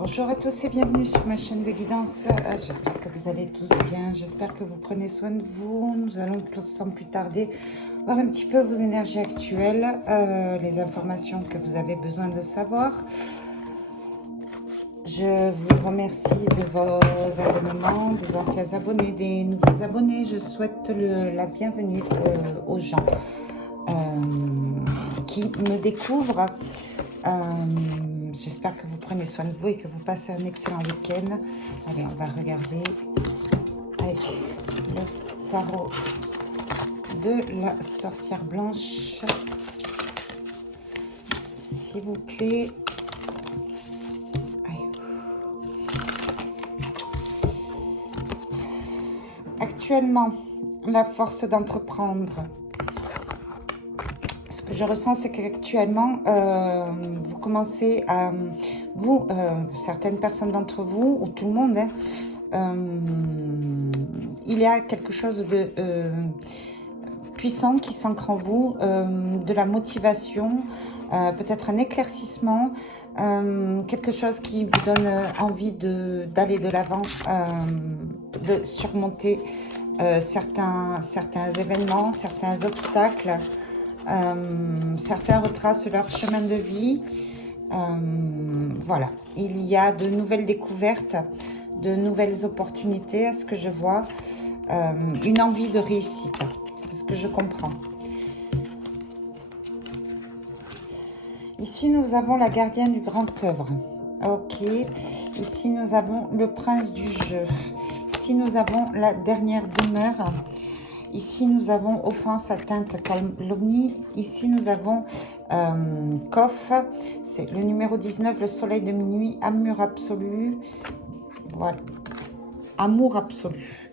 Bonjour à tous et bienvenue sur ma chaîne de guidance. J'espère que vous allez tous bien, j'espère que vous prenez soin de vous. Nous allons sans plus tarder voir un petit peu vos énergies actuelles, les informations que vous avez besoin de savoir. Je vous remercie de vos abonnements, des anciens abonnés, des nouveaux abonnés. Je souhaite la bienvenue aux gens qui me découvrent. J'espère que vous prenez soin de vous et que vous passez un excellent week-end. Allez, on va regarder avec le tarot de la sorcière blanche. S'il vous plaît. Allez. Actuellement, la force d'entreprendre. Ce que je ressens, c'est qu'actuellement, vous commencez à... certaines personnes d'entre vous, ou tout le monde, il y a quelque chose de puissant qui s'ancre en vous, de la motivation, peut-être un éclaircissement, quelque chose qui vous donne envie d'aller de l'avant, de surmonter certains événements, certains obstacles. Certains retracent leur chemin de vie. Voilà, il y a de nouvelles découvertes, de nouvelles opportunités à ce que je vois, une envie de réussite, c'est ce que je comprends. Ici nous avons la gardienne du grand œuvre. Ok, ici nous avons le prince du jeu. Ici nous avons la dernière demeure. Ici, nous avons offense, atteinte, calomnie. Ici, nous avons Kof. C'est le numéro 19, le soleil de minuit, amour absolu. Voilà. Amour absolu.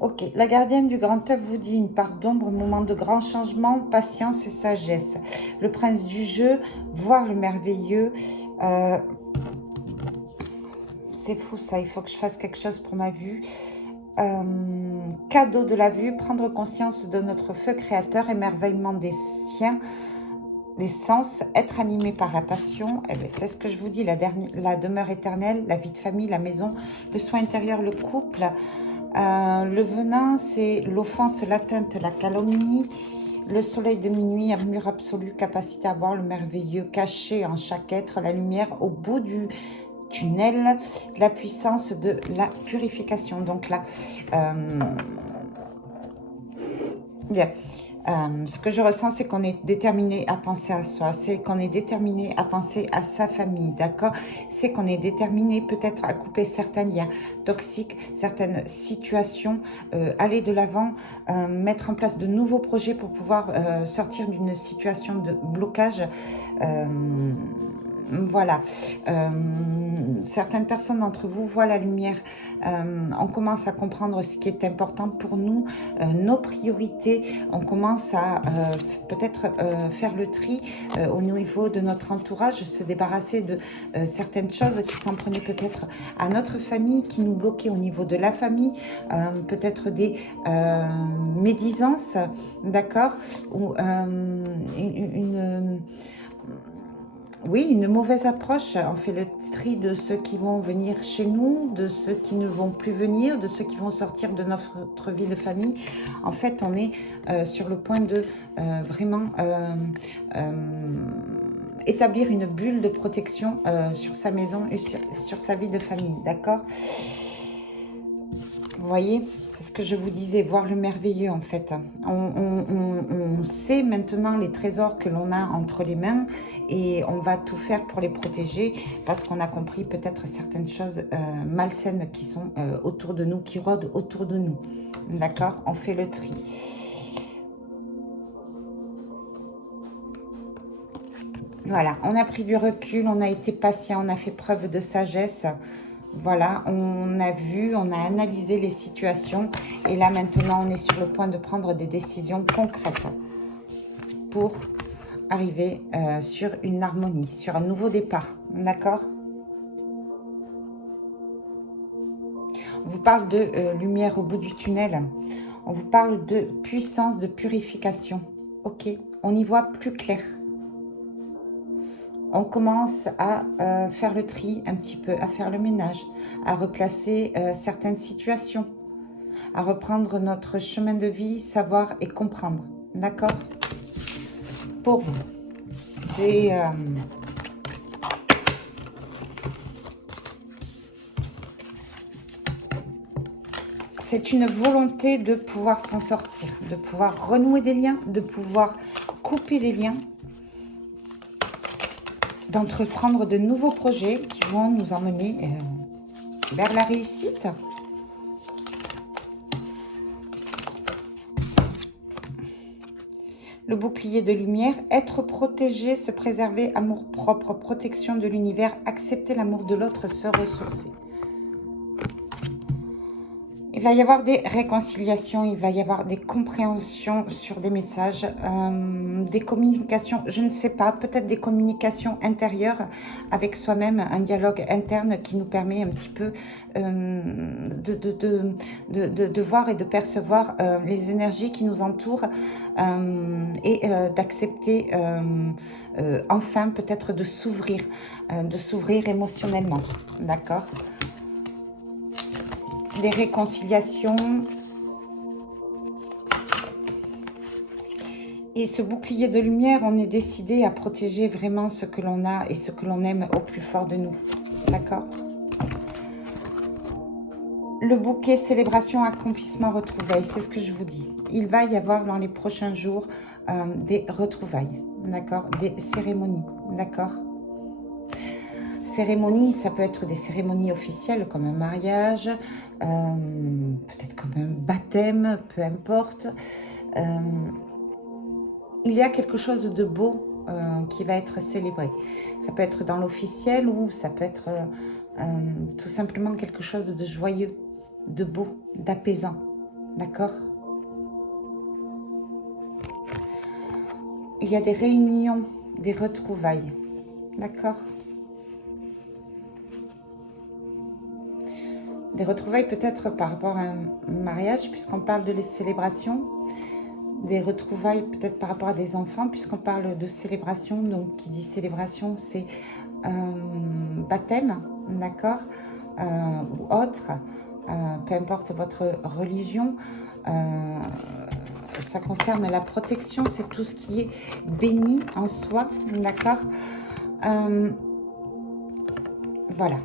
Ok. La gardienne du grand œuvre vous dit une part d'ombre, moment de grand changement, patience et sagesse. Le prince du jeu, voir le merveilleux. C'est fou ça, il faut que je fasse quelque chose pour ma vue. Cadeau de la vue, prendre conscience de notre feu créateur, émerveillement des siens, des sens, être animé par la passion. Eh bien, c'est ce que je vous dis, la demeure éternelle, la vie de famille, la maison, le soin intérieur, le couple. Le venin, c'est l'offense, l'atteinte, la calomnie. Le soleil de minuit, amour absolu, capacité à voir le merveilleux caché en chaque être, la lumière au bout du tunnel, la puissance de la purification. Donc là, ce que je ressens, c'est qu'on est déterminé à penser à soi, c'est qu'on est déterminé à penser à sa famille, d'accord? C'est qu'on est déterminé peut-être à couper certains liens toxiques, certaines situations, aller de l'avant, mettre en place de nouveaux projets pour pouvoir sortir d'une situation de blocage. Voilà, certaines personnes d'entre vous voient la lumière, on commence à comprendre ce qui est important pour nous, nos priorités, on commence à peut-être faire le tri au niveau de notre entourage, se débarrasser de certaines choses qui s'en prenaient peut-être à notre famille, qui nous bloquaient au niveau de la famille, peut-être des médisances, d'accord, ou oui, une mauvaise approche. On fait le tri de ceux qui vont venir chez nous, de ceux qui ne vont plus venir, de ceux qui vont sortir de notre vie de famille. En fait, on est sur le point de vraiment établir une bulle de protection sur sa maison et sur sa vie de famille, d'accord ? Vous voyez, c'est ce que je vous disais, voir le merveilleux en fait. On sait maintenant les trésors que l'on a entre les mains et on va tout faire pour les protéger parce qu'on a compris peut-être certaines choses malsaines qui sont autour de nous, qui rôdent autour de nous. D'accord ? On fait le tri. Voilà, on a pris du recul, on a été patient, on a fait preuve de sagesse. Voilà, on a vu, on a analysé les situations et là maintenant on est sur le point de prendre des décisions concrètes pour arriver sur une harmonie, sur un nouveau départ, d'accord ? On vous parle de lumière au bout du tunnel, on vous parle de puissance, de purification, ok ? On y voit plus clair. on commence à faire le tri un petit peu, à faire le ménage, à reclasser certaines situations, à reprendre notre chemin de vie, savoir et comprendre. D'accord? Pour vous. C'est une volonté de pouvoir s'en sortir, de pouvoir renouer des liens, de pouvoir couper des liens, d'entreprendre de nouveaux projets qui vont nous emmener vers la réussite. Le bouclier de lumière, être protégé, se préserver, amour propre, protection de l'univers, accepter l'amour de l'autre, se ressourcer. Il va y avoir des réconciliations, il va y avoir des compréhensions sur des messages, des communications, je ne sais pas, peut-être des communications intérieures avec soi-même, un dialogue interne qui nous permet un petit peu de voir et de percevoir les énergies qui nous entourent et d'accepter enfin peut-être de s'ouvrir émotionnellement, d'accord ? Des réconciliations. Et ce bouclier de lumière, on est décidé à protéger vraiment ce que l'on a et ce que l'on aime au plus fort de nous. D'accord? Le bouquet, célébration, accomplissement, retrouvailles, c'est ce que je vous dis. Il va y avoir dans les prochains jours des retrouvailles, d'accord? Des cérémonies, d'accord? Cérémonies, ça peut être des cérémonies officielles comme un mariage, peut-être comme un baptême, peu importe. Il y a quelque chose de beau qui va être célébré. Ça peut être dans l'officiel ou ça peut être tout simplement quelque chose de joyeux, de beau, d'apaisant. D'accord? Il y a des réunions, des retrouvailles. D'accord? Des retrouvailles peut-être par rapport à un mariage, puisqu'on parle de les célébrations. Des retrouvailles peut-être par rapport à des enfants, puisqu'on parle de célébration. Donc, qui dit célébration, c'est baptême, d'accord, ou autre, peu importe votre religion. Ça concerne la protection, c'est tout ce qui est béni en soi, d'accord. Voilà.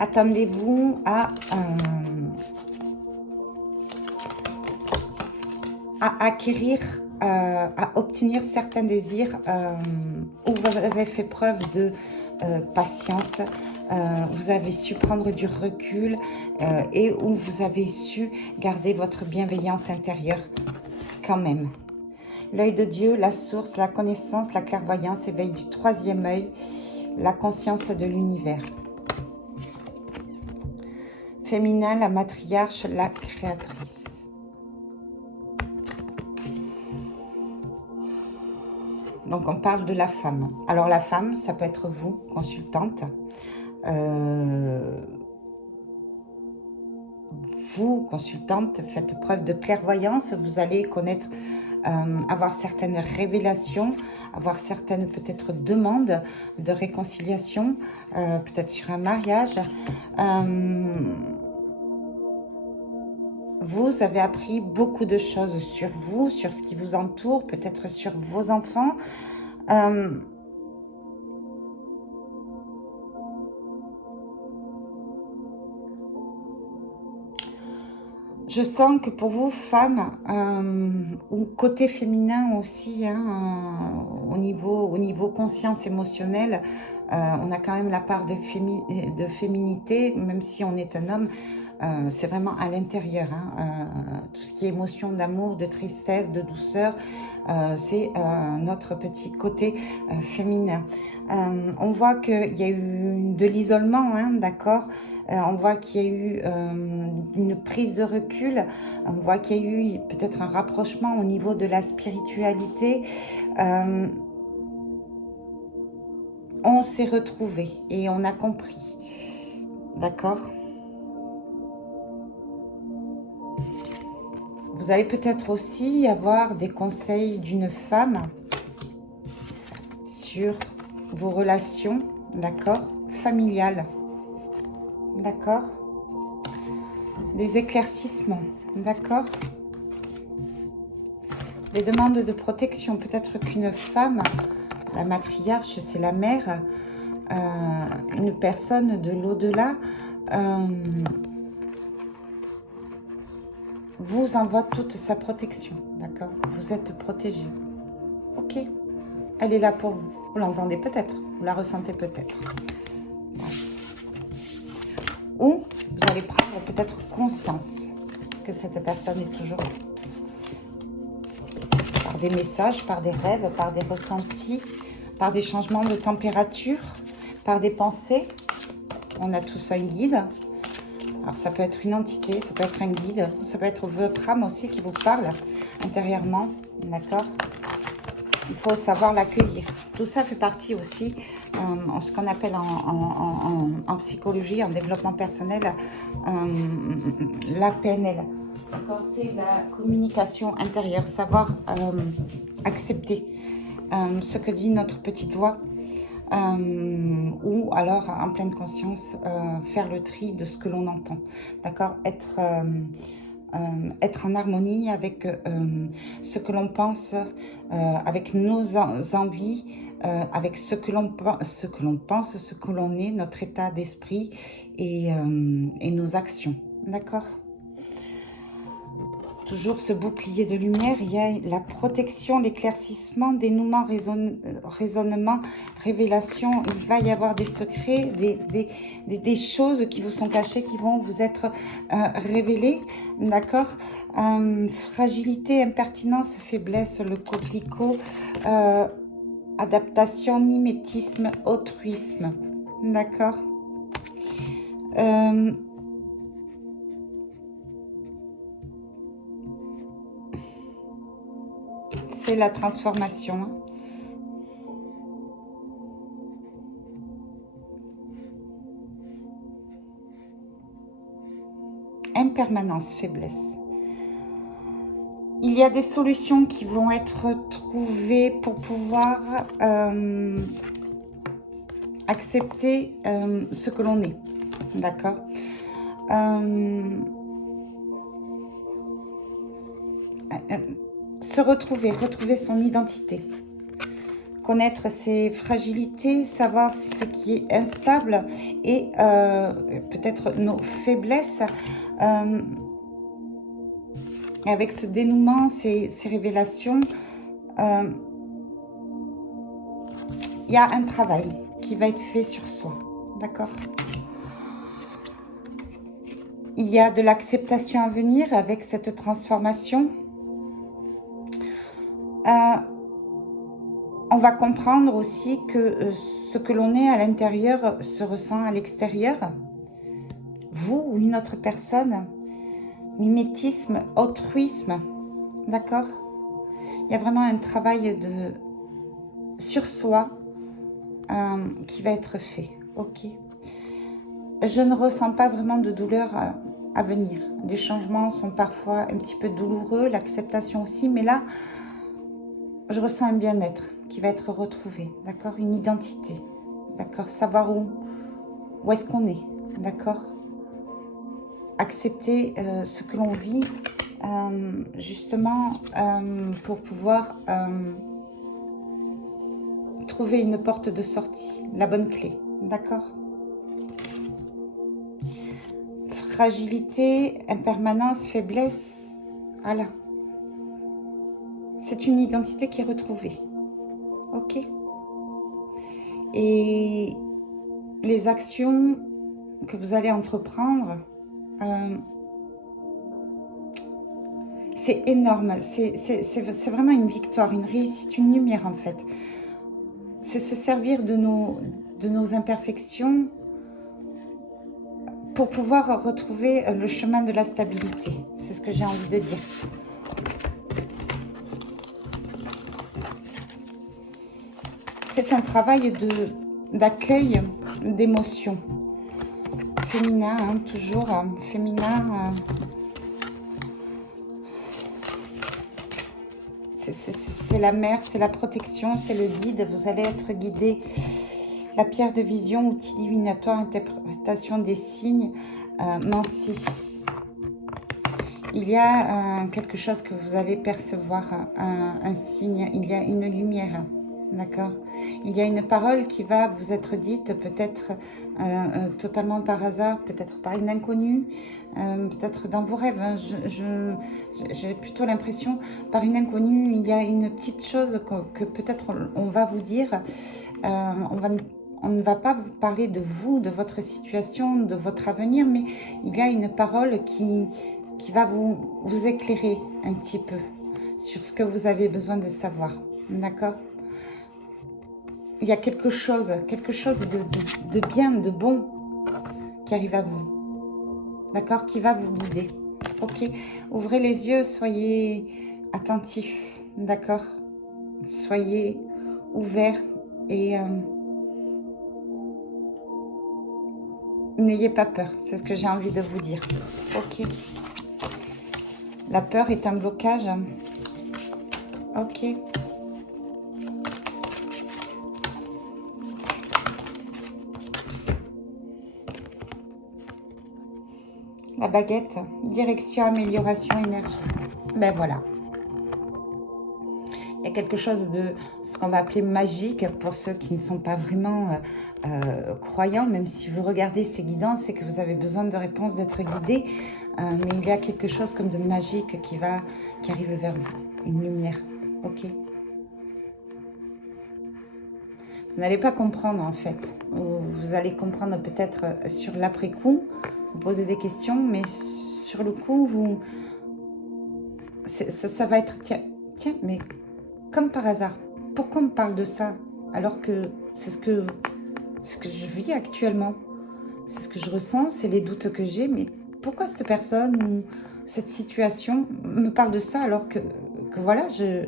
Attendez-vous à acquérir, à obtenir certains désirs où vous avez fait preuve de patience, vous avez su prendre du recul et où vous avez su garder votre bienveillance intérieure quand même. L'œil de Dieu, la source, la connaissance, la clairvoyance, éveil du troisième œil, la conscience de l'univers. Féminin, la matriarche, la créatrice. Donc, on parle de la femme. Alors, la femme, ça peut être vous, consultante. Vous, consultante, faites preuve de clairvoyance. Vous allez connaître, avoir certaines révélations, avoir certaines peut-être demandes de réconciliation, peut-être sur un mariage. Vous avez appris beaucoup de choses sur vous, sur ce qui vous entoure, peut-être sur vos enfants. Je sens que pour vous, femmes, ou côté féminin aussi, hein, au niveau conscience émotionnelle, on a quand même la part de féminité, même si on est un homme. C'est vraiment à l'intérieur, hein, tout ce qui est émotion d'amour, de tristesse, de douceur, c'est notre petit côté féminin. On voit qu'il y a eu de l'isolement, hein, d'accord. On voit qu'il y a eu une prise de recul, on voit qu'il y a eu peut-être un rapprochement au niveau de la spiritualité. On s'est retrouvés et on a compris, d'accord. Vous allez peut-être aussi avoir des conseils d'une femme sur vos relations, d'accord, familiales, d'accord, des éclaircissements, d'accord, des demandes de protection. Peut-être qu'une femme, la matriarche, c'est la mère, une personne de l'au-delà, vous envoie toute sa protection, d'accord? Vous êtes protégé, ok? Elle est là pour vous. Vous l'entendez peut-être, vous la ressentez peut-être. Ou vous allez prendre peut-être conscience que cette personne est toujours là. Par des messages, par des rêves, par des ressentis, par des changements de température, par des pensées. On a tous un guide. Alors ça peut être une entité, ça peut être un guide, ça peut être votre âme aussi qui vous parle intérieurement, d'accord? Il faut savoir l'accueillir. Tout ça fait partie aussi, ce qu'on appelle en psychologie, en développement personnel, la PNL. C'est la communication intérieure, savoir accepter ce que dit notre petite voix, ou alors en pleine conscience faire le tri de ce que l'on entend, d'accord, être en harmonie avec ce que l'on pense, avec nos envies, avec ce que l'on pense, ce que l'on est, notre état d'esprit et nos actions, d'accord. Toujours ce bouclier de lumière, il y a la protection, l'éclaircissement, dénouement, raisonnement, révélation. Il va y avoir des secrets, des choses qui vous sont cachées, qui vont vous être révélées, d'accord. Fragilité, impertinence, faiblesse, le coquelicot, adaptation, mimétisme, altruisme, d'accord. C'est la transformation. Impermanence, faiblesse. Il y a des solutions qui vont être trouvées pour pouvoir accepter ce que l'on est. D'accord. Se retrouver son identité, connaître ses fragilités, savoir ce qui est instable et peut-être nos faiblesses. Avec ce dénouement, ces révélations, il y a un travail qui va être fait sur soi, d'accord. Il y a de l'acceptation à venir avec cette transformation. On va comprendre aussi que ce que l'on est à l'intérieur se ressent à l'extérieur. Vous ou une autre personne. Mimétisme, altruisme. D'accord? Il y a vraiment un travail sur soi qui va être fait. Ok? Je ne ressens pas vraiment de douleur à venir. Les changements sont parfois un petit peu douloureux, l'acceptation aussi, mais là, je ressens un bien-être qui va être retrouvé, d'accord, une identité, d'accord, savoir où est-ce qu'on est, d'accord, accepter ce que l'on vit, justement pour pouvoir trouver une porte de sortie, la bonne clé, d'accord. Fragilité, impermanence, faiblesse, voilà. C'est une identité qui est retrouvée. Ok. Et les actions que vous allez entreprendre, c'est énorme. C'est vraiment une victoire, une réussite, une lumière en fait. C'est se servir de nos imperfections pour pouvoir retrouver le chemin de la stabilité. C'est ce que j'ai envie de dire. C'est un travail d'accueil d'émotions. Féminin, hein, toujours féminin. c'est la mer, c'est la protection, c'est le guide. Vous allez être guidé. La pierre de vision, outil divinatoire, interprétation des signes, Mancy. Il y a quelque chose que vous allez percevoir, un signe, il y a une lumière, d'accord? Il y a une parole qui va vous être dite, peut-être totalement par hasard, peut-être par une inconnue, peut-être dans vos rêves. Hein. J'ai plutôt l'impression, par une inconnue, il y a une petite chose que peut-être on va vous dire. On ne va pas vous parler de vous, de votre situation, de votre avenir, mais il y a une parole qui va vous éclairer un petit peu sur ce que vous avez besoin de savoir. D'accord? Il y a quelque chose de bien, de bon qui arrive à vous. D'accord? Qui va vous guider. Ok? Ouvrez les yeux, soyez attentifs. D'accord? Soyez ouverts et n'ayez pas peur. C'est ce que j'ai envie de vous dire. Ok? La peur est un blocage. Ok. La baguette, direction, amélioration, énergie. Ben voilà. Il y a quelque chose de ce qu'on va appeler magique pour ceux qui ne sont pas vraiment croyants. Même si vous regardez ces guidances, c'est que vous avez besoin de réponses, d'être guidé. Mais il y a quelque chose comme de magique qui arrive vers vous. Une lumière. Ok. Vous n'allez pas comprendre en fait. Vous allez comprendre peut-être sur l'après-coup. Vous posez des questions, mais sur le coup, ça va être... Tiens, mais comme par hasard, pourquoi on me parle de ça alors que c'est ce que je vis actuellement? C'est ce que je ressens, c'est les doutes que j'ai, mais pourquoi cette personne ou cette situation me parle de ça alors que voilà,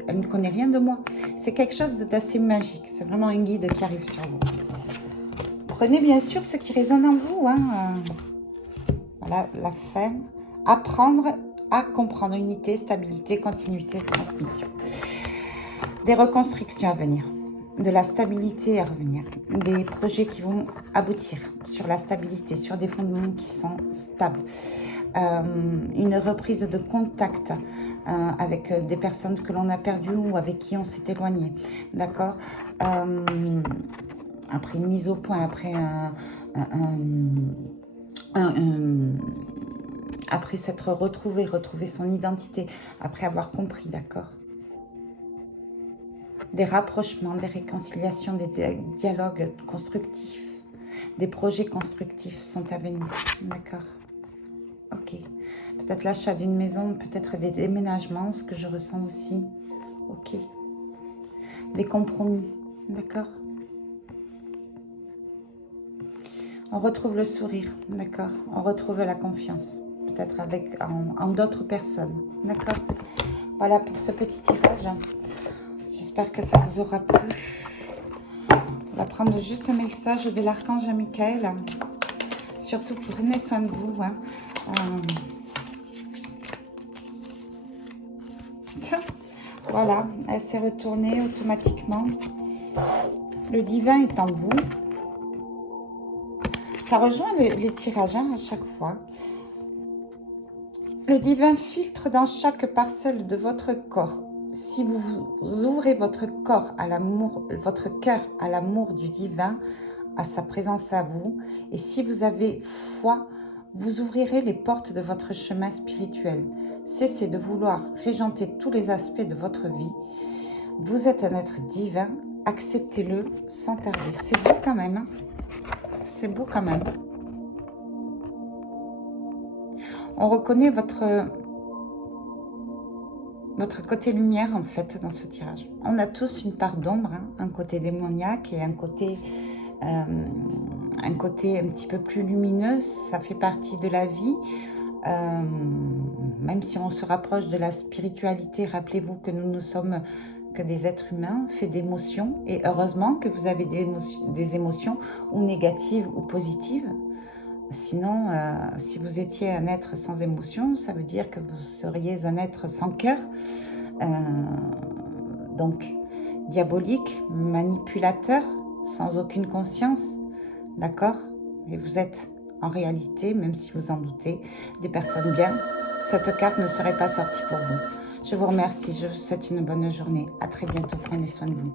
elle ne connaît rien de moi? C'est quelque chose d'assez magique, c'est vraiment un guide qui arrive sur vous. Prenez bien sûr ce qui résonne en vous. Hein. Voilà, la fin. Apprendre à comprendre. Unité, stabilité, continuité, transmission. Des reconstructions à venir. De la stabilité à revenir. Des projets qui vont aboutir sur la stabilité, sur des fondements qui sont stables. Une reprise de contact avec des personnes que l'on a perdues ou avec qui on s'est éloigné. D'accord? Après une mise au point, après après s'être retrouvé son identité, après avoir compris, d'accord? Des rapprochements, des réconciliations, des dialogues constructifs, des projets constructifs sont à venir, d'accord? Ok. Peut-être l'achat d'une maison, peut-être des déménagements, ce que je ressens aussi. Ok. Des compromis, d'accord? On retrouve le sourire, d'accord? On retrouve la confiance, peut-être en d'autres personnes, d'accord? Voilà pour ce petit tirage. J'espère que ça vous aura plu. On va prendre juste un message de l'archange Michael. Surtout, prenez soin de vous. Hein. Tiens, voilà, elle s'est retournée automatiquement. Le divin est en vous. Ça rejoint les tirages à chaque fois. Le divin filtre dans chaque parcelle de votre corps. Si vous ouvrez votre corps à l'amour, votre cœur à l'amour du divin, à sa présence à vous, et si vous avez foi, vous ouvrirez les portes de votre chemin spirituel. Cessez de vouloir régenter tous les aspects de votre vie. Vous êtes un être divin, acceptez-le sans tarder. C'est beau quand même. Hein? C'est beau quand même. On reconnaît votre côté lumière en fait dans ce tirage. On a tous une part d'ombre, hein, un côté démoniaque et un côté un petit peu plus lumineux. Ça fait partie de la vie. Même si on se rapproche de la spiritualité, rappelez-vous que nous ne sommes que des êtres humains faits d'émotions, et heureusement que vous avez des émotions ou négatives ou positives. Sinon, si vous étiez un être sans émotion, ça veut dire que vous seriez un être sans cœur. Donc, diabolique, manipulateur, sans aucune conscience, d'accord? Et vous êtes en réalité, même si vous en doutez, des personnes bien. Cette carte ne serait pas sortie pour vous. Je vous remercie, je vous souhaite une bonne journée. À très bientôt, prenez soin de vous.